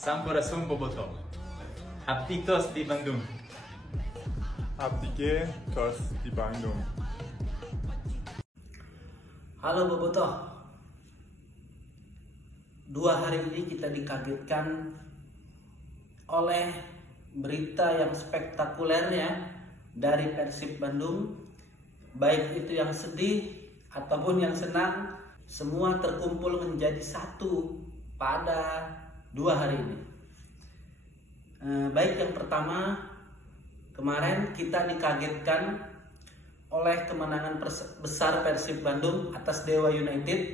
Sampurasun Boboto. Abdi tos di Bandung. Abdi ge tos di Bandung. Halo Boboto. 2 hari ini kita dikagetkan oleh berita yang spektakuler ya dari Persib Bandung. Baik itu yang sedih ataupun yang senang, semua terkumpul menjadi satu pada 2 hari ini. Baik yang pertama, kemarin kita dikagetkan oleh kemenangan besar Persib Bandung atas Dewa United,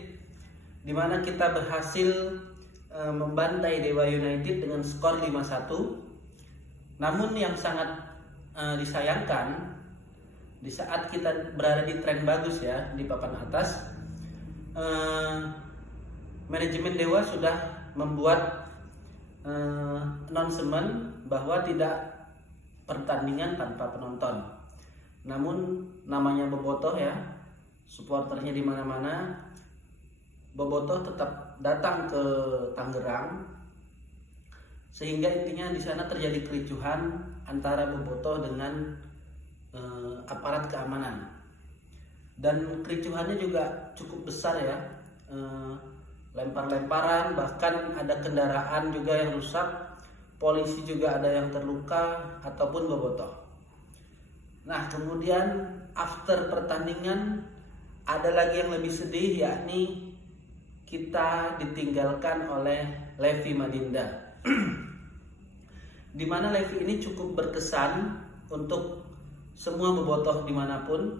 di mana kita berhasil membantai Dewa United dengan skor 5-1. Namun yang sangat disayangkan, di saat kita berada di tren bagus ya di papan atas, manajemen Dewa sudah membuat announcement bahwa tidak pertandingan tanpa penonton. Namun namanya Bobotoh ya, supporternya di mana-mana, Bobotoh tetap datang ke Tangerang, sehingga intinya di sana terjadi kericuhan antara Bobotoh dengan aparat keamanan. Dan kericuhannya juga cukup besar ya, lempar-lemparan, bahkan ada kendaraan juga yang rusak, polisi juga ada yang terluka ataupun Bobotoh. Nah kemudian after pertandingan ada lagi yang lebih sedih, yakni kita ditinggalkan oleh Levi Madinda. Dimana Levi ini cukup berkesan untuk semua Bobotoh dimanapun,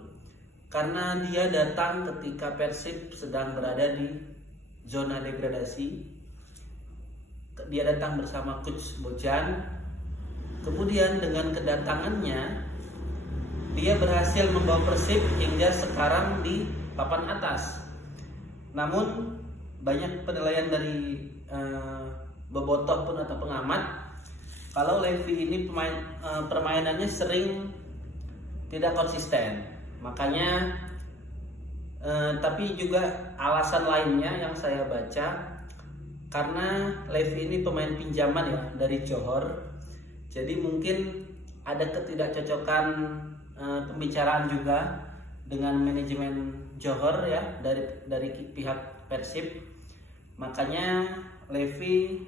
karena dia datang ketika Persib sedang berada di zona degradasi. Dia datang bersama Coach Bojan. Kemudian dengan kedatangannya, dia berhasil membawa Persib hingga sekarang di papan atas. Namun banyak penilaian dari Bobotoh pun atau pengamat, kalau Levi ini permainannya sering tidak konsisten. Makanya tapi juga alasan lainnya yang saya baca, karena Levi ini pemain pinjaman ya dari Johor. Jadi mungkin ada ketidakcocokan pembicaraan juga dengan manajemen Johor ya dari pihak Persib. Makanya Levi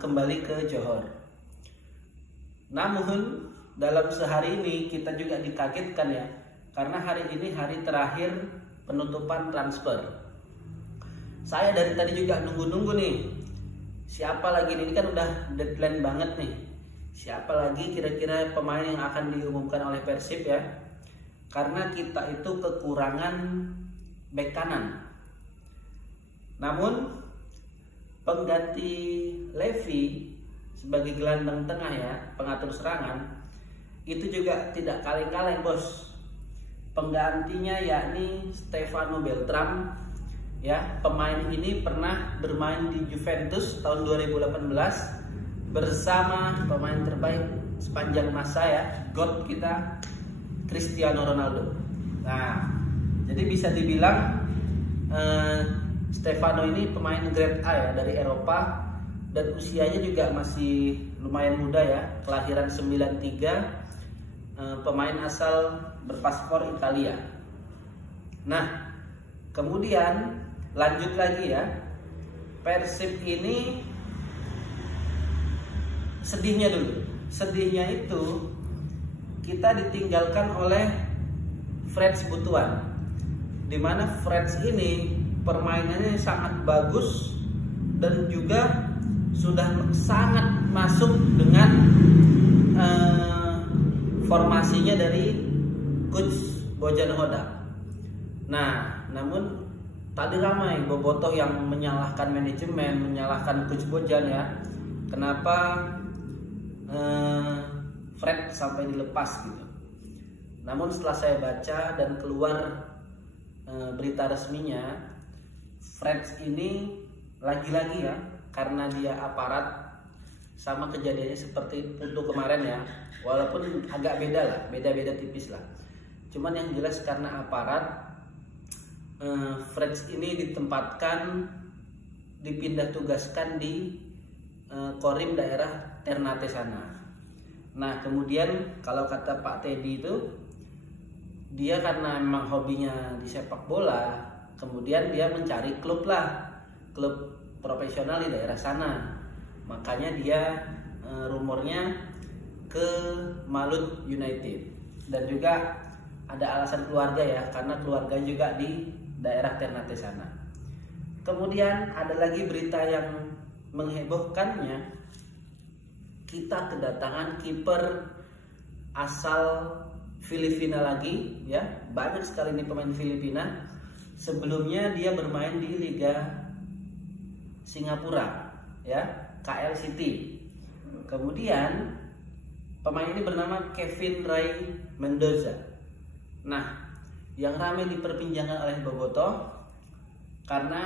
kembali ke Johor. Namun dalam sehari ini kita juga dikagetkan ya, karena hari ini hari terakhir penutupan transfer. Saya dari tadi juga nunggu-nunggu nih, siapa lagi ini kan udah deadline banget nih, siapa lagi kira-kira pemain yang akan diumumkan oleh Persib ya, karena kita itu kekurangan bek kanan. Namun pengganti Levi sebagai gelandang tengah ya, pengatur serangan, itu juga tidak kaleng-kaleng bos. Penggantinya yakni Stefano Beltram ya. Pemain ini pernah bermain di Juventus tahun 2018 bersama pemain terbaik sepanjang masa ya, GOAT kita, Cristiano Ronaldo. Nah, jadi bisa dibilang Stefano ini pemain grade A ya dari Eropa, dan usianya juga masih lumayan muda ya, kelahiran 93, pemain asal berpaspor Italia. Nah, kemudian lanjut lagi ya, Persib ini sedihnya dulu. Sedihnya itu kita ditinggalkan oleh Freds Butuan, dimana Freds ini permainannya sangat bagus dan juga sudah sangat masuk dengan formasinya dari Coach Bojan Hodak. Nah, namun tadi ramai Bobotoh yang menyalahkan manajemen, menyalahkan Coach Bojan ya, kenapa Fred sampai dilepas gitu. Namun setelah saya baca dan keluar berita resminya, Fred ini lagi-lagi ya, karena dia aparat, sama kejadiannya seperti Putu kemarin ya, walaupun agak beda lah, beda-beda tipis lah. Cuman yang jelas karena aparat, Freds ini ditempatkan, dipindah tugaskan di Korim daerah Ternate sana. Nah kemudian kalau kata Pak Teddy itu, dia karena memang hobinya di sepak bola, kemudian dia mencari klub profesional di daerah sana. Makanya dia rumornya ke Malut United. Dan juga ada alasan keluarga ya, karena keluarga juga di daerah Ternate sana. Kemudian ada lagi berita yang menghebohkannya, kita kedatangan kiper asal Filipina lagi ya. Banyak sekali nih pemain Filipina. Sebelumnya dia bermain di Liga Singapura ya, KL City. Kemudian pemain ini bernama Kevin Ray Mendoza. Nah, yang ramai diperbincangkan oleh Bobotoh karena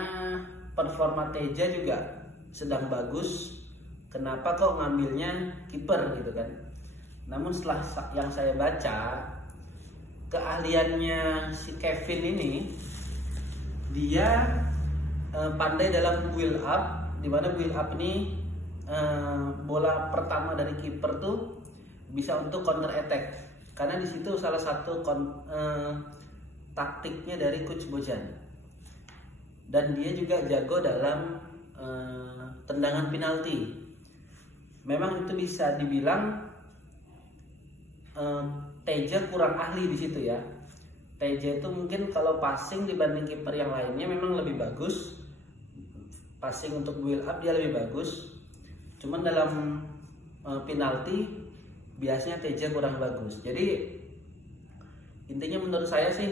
performa Teja juga sedang bagus. Kenapa kok ngambilnya kiper gitu kan? Namun setelah yang saya baca, keahliannya si Kevin ini, dia pandai dalam build up, dimana build up ini bola pertama dari kiper tuh bisa untuk counter attack, karena di situ salah satu taktiknya dari Coach Bojan. Dan dia juga jago dalam tendangan penalti. Memang itu bisa dibilang Teja kurang ahli di situ ya. Teja itu mungkin kalau passing dibanding kiper yang lainnya memang lebih bagus. Passing untuk build up dia lebih bagus. Cuman dalam penalti biasanya Teja kurang bagus. Jadi intinya menurut saya sih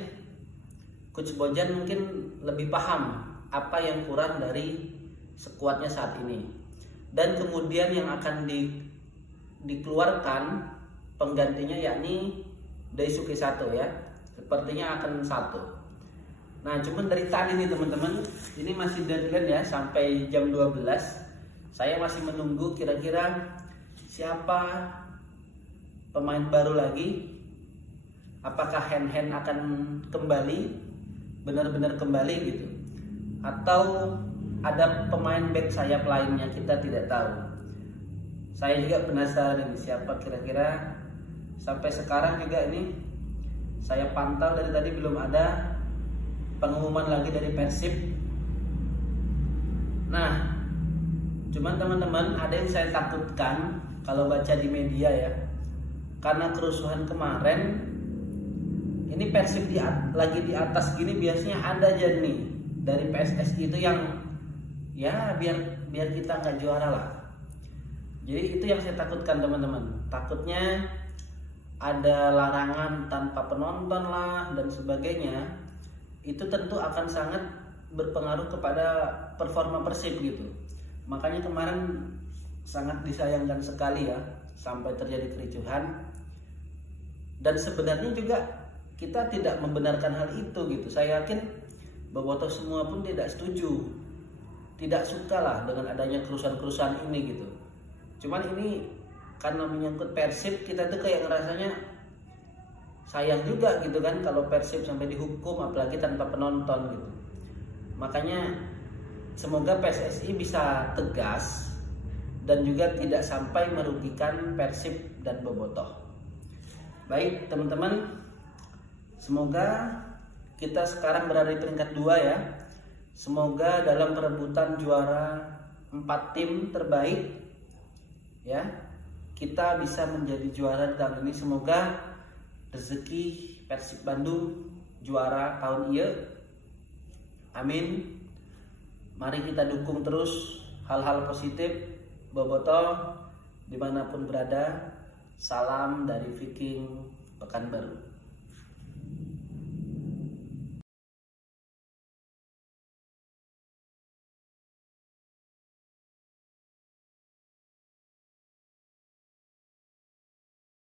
Coach Bojan mungkin lebih paham apa yang kurang dari skuadnya saat ini. Dan kemudian yang akan dikeluarkan penggantinya yakni Daisuke Sato ya. Sepertinya akan Sato. Nah, cuman dari tadi nih teman-teman, ini masih deadline ya sampai jam 12. Saya masih menunggu kira-kira siapa pemain baru lagi. Apakah Hen akan kembali, benar-benar kembali gitu, atau ada pemain back sayap lainnya, kita tidak tahu. Saya juga penasaran ini siapa kira-kira. Sampai sekarang juga ini saya pantau dari tadi belum ada pengumuman lagi dari Persib. Nah, cuman teman-teman, ada yang saya takutkan kalau baca di media ya, karena kerusuhan kemarin. Ini Persib lagi di atas gini, biasanya ada aja nih dari PSSI itu yang ya biar kita nggak juara lah. Jadi itu yang saya takutkan teman-teman. Takutnya ada larangan tanpa penonton lah dan sebagainya. Itu tentu akan sangat berpengaruh kepada performa Persib gitu. Makanya kemarin sangat disayangkan sekali ya sampai terjadi kericuhan. Dan sebenarnya juga kita tidak membenarkan hal itu gitu. Saya yakin Bobotoh semua pun tidak setuju, tidak suka lah dengan adanya kerusuhan-kerusuhan ini gitu. Cuman ini karena menyangkut Persib, kita tuh kayak ngerasanya sayang juga gitu kan kalau Persib sampai dihukum, apalagi tanpa penonton gitu. Makanya semoga PSSI bisa tegas dan juga tidak sampai merugikan Persib dan Bobotoh. Baik teman-teman, semoga kita sekarang berada di peringkat 2 ya. Semoga dalam perebutan juara 4 tim terbaik ya, kita bisa menjadi juara di tahun ini. Semoga rezeki Persib Bandung juara tahun ini. Amin. Mari kita dukung terus hal-hal positif Bobotoh dimanapun berada. Salam dari Viking Pekanbaru.